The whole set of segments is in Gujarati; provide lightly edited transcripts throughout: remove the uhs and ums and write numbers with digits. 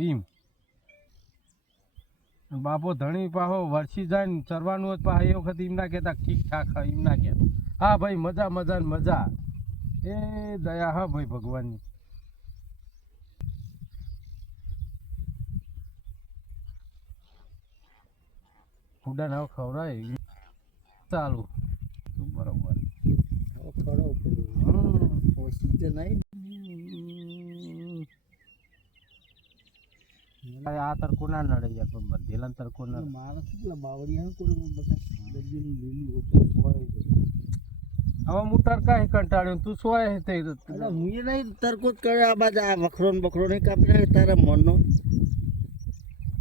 એમ બાપો ધણી પાહો વરસી જાય ને ચરવાનું હોય પાહો એ વખત એમ ના કહેતા ઠીક ઠાક એમ ના કહેતા હા ભાઈ મજા મજા ને મજા એ દયા હા ભાઈ ભગવાનની ફૂડા ના ખવડાય ચાલુ બરોબર આ તરકો ના નડે યાર પણ બધેલા તરકો ના મારા કેટલા બાવળિયા કોઈ બધા લીલું હવે હું તરકા કંટાળ્યો તું સોય તે હું એ નહીં તરકો જ કરે આ બાજુ આ વખરો ને બખરો નહીં કાપી તારા મનનો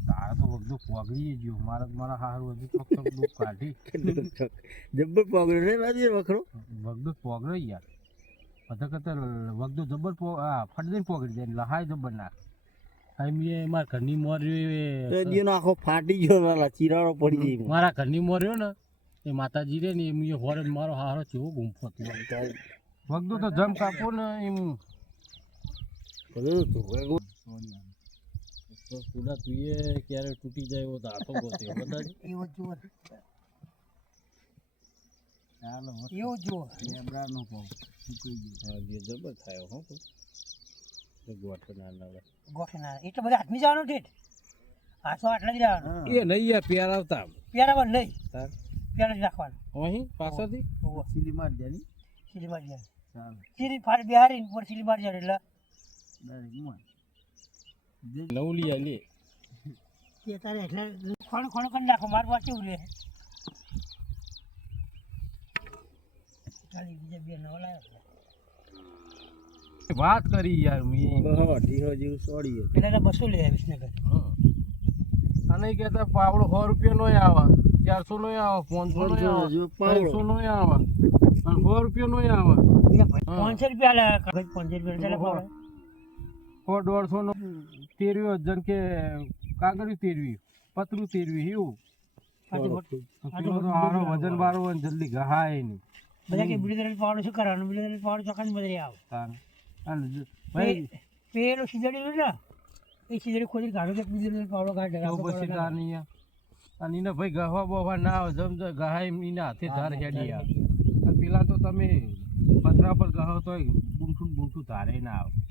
તારા તો બધું પોગળી ગયો મારા હારું હજુ ફક્ત દુઃખ કાઢી જબ્બર પોગળ્યો રે બાજુ વખરો વગડો પોગળ્યો યાર બધા કરતા વગડો જબ્બર ફટદઈને પોગળી જાય લહાય જબ્બર નાખ મારા ઘરની મોર્યો આખો ફાટી ગયો ચીરાડો પડી જાય મારા ઘરની મોર્યો ને એ માતાજી રે ને એમ હોરે મારો હારો ચેવો ગુંફો વગડો તો જમ કાપો ને એમ પૂરા તું એ ક્યારે તૂટી જાય એવો તો હાથો ગોત્યો બધા એવો જો લેબડાનો પાવ સુકાઈ ગયો હા જે જબર થાય હો ગોઠના એટલે બધા આદમી જવાનું ઠેઠ હાથો આટલા જ રહેવાનું એ નહીં યાર પહેરાવતા પહેરાવવાનું નહીં પહેરા જ રાખવાનું અહીં પાછળથી સીલી માર દેની સીલી માર દે સીલી ફાડ બિહારી ઉપર સીલી માર જાય એટલે નવલી આલી કે તારે એટલે ખોણ ખોણ કરી નાખો માર પાસે ઉરે ચાલી બીજા બે નવ લાવ્યો વાત કરી યાર ઢીહો જેવું છોડીએ પેલા 200 લઈ આવીશ નગર અને કહેતા પાવડો 100 રૂપિયા નો આવે 400 નો આવે 500 નો આવે 500 નો આવે અને 100 રૂપિયા નો આવે 500 રૂપિયા લે 500 રૂપિયા ચાલે 100 150 નો તેરવી જન કે કાગળિયું તેરવી પતરું તેરવી એવું હારો વજન વાળો હોય જલ્દી ગહાય નહીં બધા કે બીડી પાવડો શું કરવાનું બીડી પાવડો ચોખાની બદલે આવે ભાઈ પેલો સિજડી ને એ સિજડી ખોલી કાઢો કે બીડી પાવડો કાઢે પછી તાની અને એને ભાઈ ગહવા બહવા ના આવે જમ ગહાય એના હાથે ધાર હેડી આવે પેલા તો તમે પતરા પર ગહાવ તો બૂંઠું ધારે ના આવે